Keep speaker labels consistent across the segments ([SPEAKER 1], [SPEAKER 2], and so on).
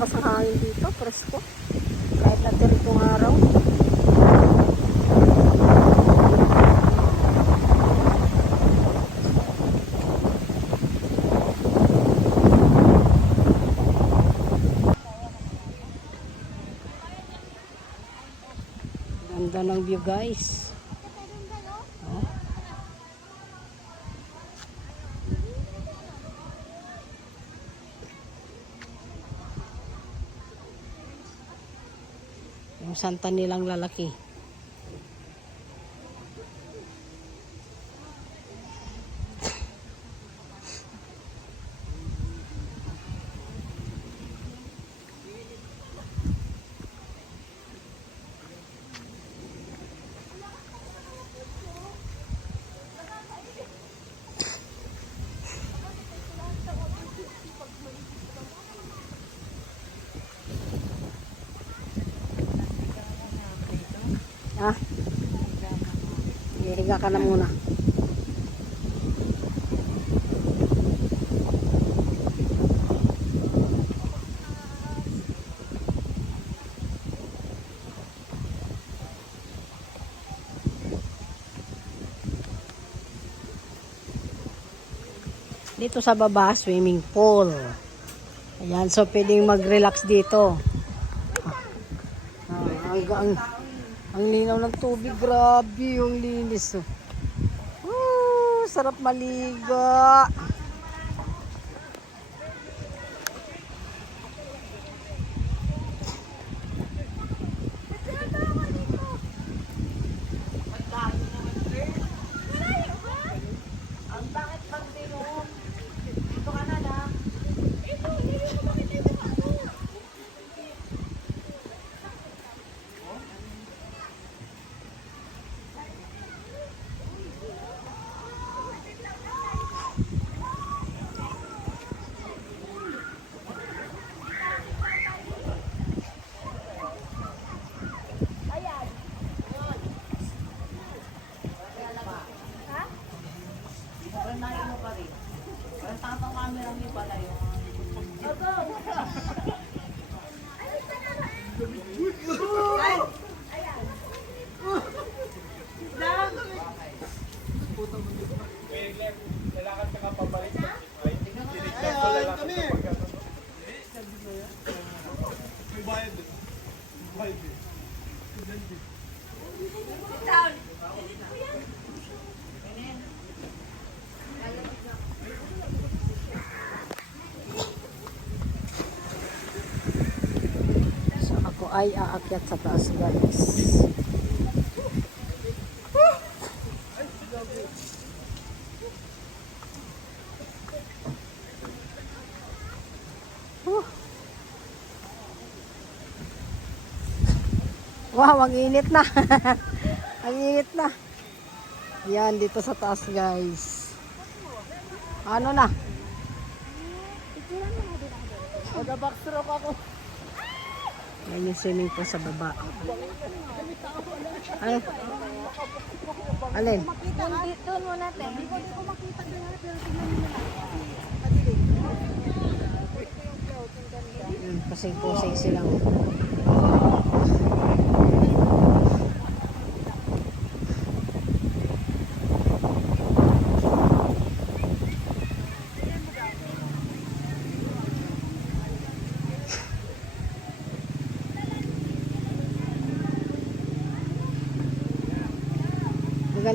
[SPEAKER 1] Oh, ang hangin dito. Presko. Kahit natin itong araw. Ganda ng view guys. Santa nilang lalaki. Hihiga ka na muna. Dito sa baba, swimming pool. Ayan, so pwedeng mag-relax dito. Ah, ang, ang, ang linaw ng tubig, grabe yung linis. Oh. Woo, sarap maliga. Ay aakyat sa taas guys. Wow, ang init na. ang init na. Yan, dito sa taas guys. Ano na?
[SPEAKER 2] Mag-backstroke ako.
[SPEAKER 1] Yan yung swimming pool sa baba. Ano? Alin?
[SPEAKER 2] Doon muna te. Hindi ko makita doon pero tingnan mo na.
[SPEAKER 1] Hmm, pusing-pusing silang.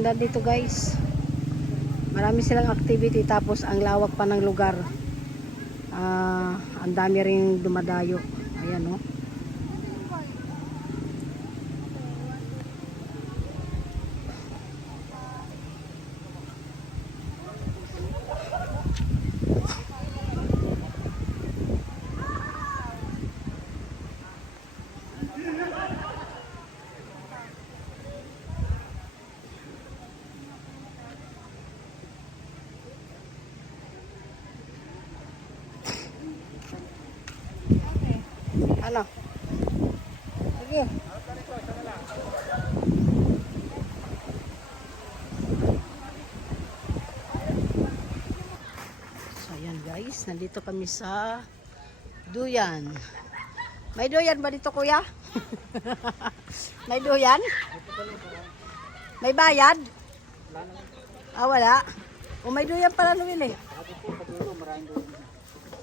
[SPEAKER 1] Maganda dito guys. Marami silang activity tapos ang lawak pa ng lugar. Ah, ang dami ring dumadayo. Ayan oh. Ano? Sige. So, ayan guys. Nandito kami sa Duyan. May duyan ba dito, kuya? May duyan? May bayad? Ah, wala. O may duyan pala nung yun eh.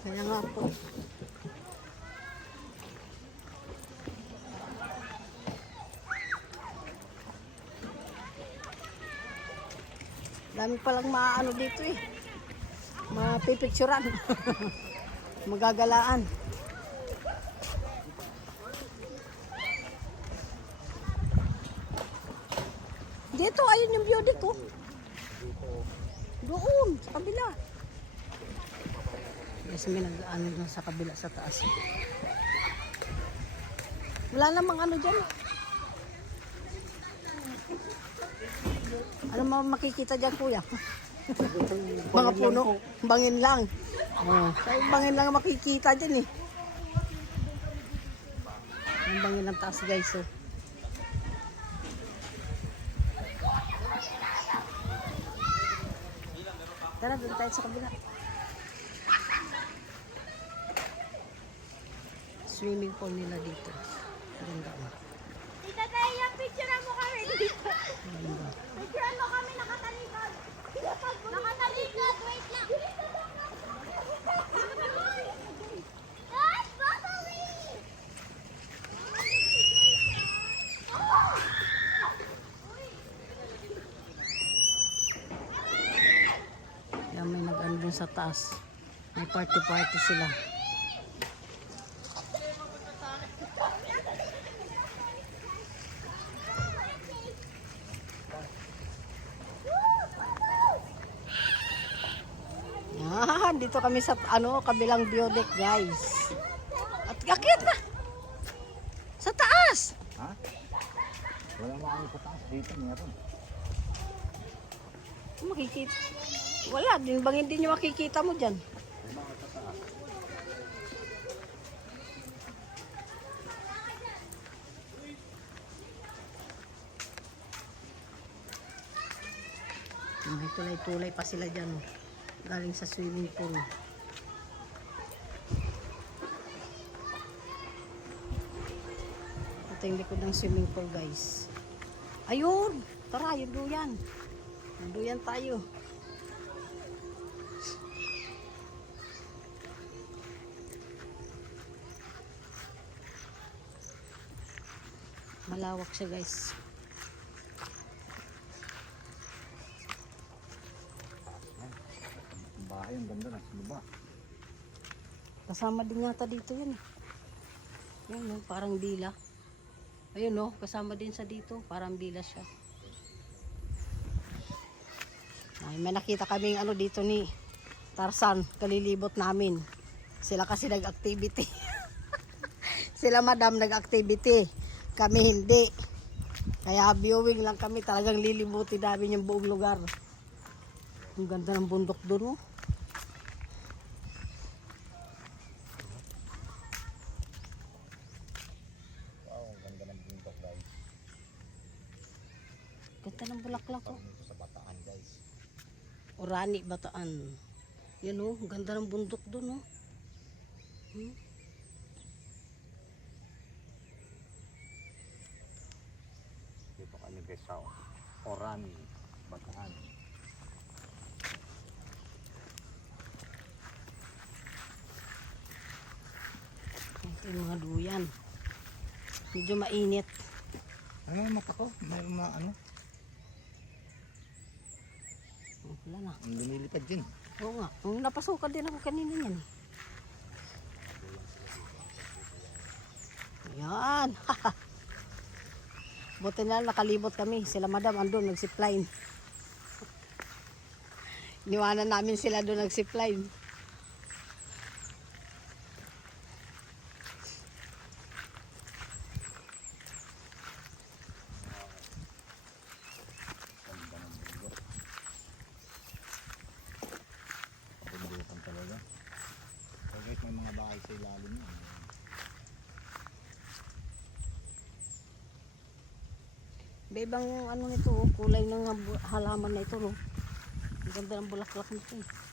[SPEAKER 1] Kaya nga po. Dami palang maano dito eh. Mapipicturan. Magagalaan. Dito, ayun yung beauty ko. Doon, sa kabila. Yes, may nag-ano sa kabila sa taas. Wala namang ano dyan. Ano mo makikita dyan, kuya? Mga puno, bangin lang. Oh. Bangin lang ang makikita dyan eh. Ang bangin ng taas guys oh. Tara, doon tayo sa kabila. Swimming pool nila dito. Ganda oh.
[SPEAKER 2] Picturean mo kami dito. Picturean mo kami nakatalikod. Nakatalikod, wait lang.
[SPEAKER 1] Yan may nag-ano sa taas. May party-party sila. Yan, dito kami sa ano, kabilang biodeck guys. At akit na! Sa taas!
[SPEAKER 3] Ha? Wala mo sa taas dito, meron.
[SPEAKER 1] Makikita. Wala, din bangin din yung makikita mo dyan. May tulay-tulay pa sila dyan. oh. Galing sa swimming pool. Ito yung likod ng swimming pool guys. Ayun! Tara, yun duyan. Duyan tayo. Malawak siya guys.
[SPEAKER 3] Bahay, ang ganda na. Luba.
[SPEAKER 1] Kasama din yata dito yun. Yun, no, parang dila. Ayun no, kasama din sa dito. Parang dila siya. Ay, may nakita kaming ano dito ni Tarzan, kalilibot namin. Sila kasi nag-activity. Sila madam nag-activity. Kami hindi. Kaya viewing lang kami talagang lilibuti namin yung buong lugar. Ang ganda ng bundok doon oh.
[SPEAKER 3] Wow, ang ganda ng bundok guys.
[SPEAKER 1] Ganda ng bulaklak oh.
[SPEAKER 3] Sa Bataan guys.
[SPEAKER 1] Orani, Bataan. Yan oh, ganda ng bundok doon oh. Hmm?
[SPEAKER 3] Dito kami guys sa Oran, Bataan.
[SPEAKER 1] Ito yung mga duyan. Medyo mainit.
[SPEAKER 3] Ano mata ko? Mayroon na ano?
[SPEAKER 1] Oh, wala na.
[SPEAKER 3] Ang lumilipad dyan.
[SPEAKER 1] Oo nga. Ang napasukan din ako kanina yan. eh. Yan. Buti na nakalibot kami. Sila madam andun nag-zipline. Niwanan namin sila doon nag-zipline.
[SPEAKER 3] Ganda ng bundok. Bundukan talaga. So guys, may mga bahay sa ilalim yan.
[SPEAKER 1] Bebang ano nito, oh, kulay ng halaman na ito, no. Ang ganda ng bulaklak nito. eh.